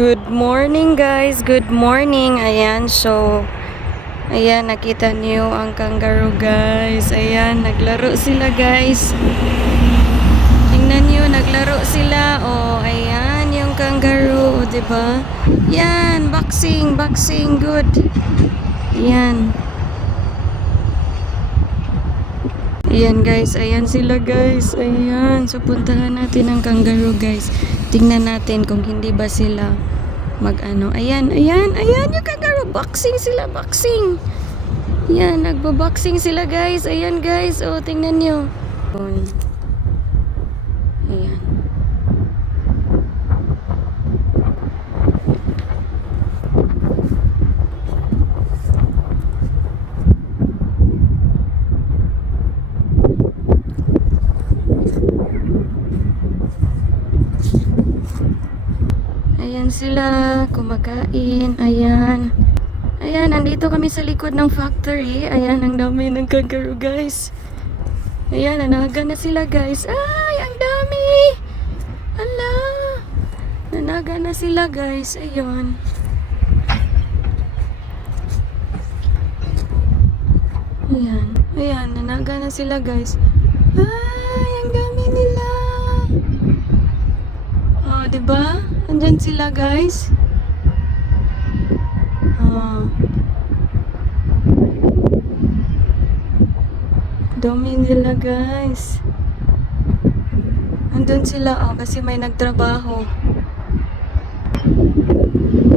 Good morning guys, good morning. Ayan, so ayan nakita niyo ang kangaroo guys. Ayan, naglaro sila guys. Tingnan niyo, naglaro sila. Oh, ayan yung kangaroo, 'di ba? Yan, boxing, boxing, good. Yan. Ayan guys, ayan sila guys. Ayan, so puntahan natin ang kangaroo guys. Tingnan natin kung hindi ba sila mag-ano. Ayan, ayan, ayan yung kangaroo. Boxing sila, boxing. Ayan, nagbo-boxing sila guys. Ayan guys, oh tingnan nyo. Ayan. Ayan. Ayan sila, kumakain. Ayan. Ayan, nandito kami sa likod ng factory. Ayan, ang dami ng kangaroo, guys. Ayan, nanaga na sila, guys. Ay, ang dami! Ala! Nanaga na sila, guys. Ayun. Ayan. Ayan, nanaga na sila, guys. Ay, ang dami nila! Oh, 'di ba? Andyan sila, guys. Oh. Dami nila, guys. Andun sila, oh, kasi may nagtrabaho.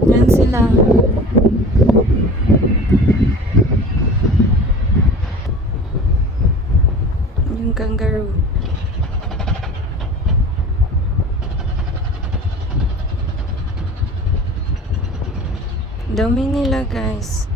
Yan sila. Yung kangaroo. Dami nila guys.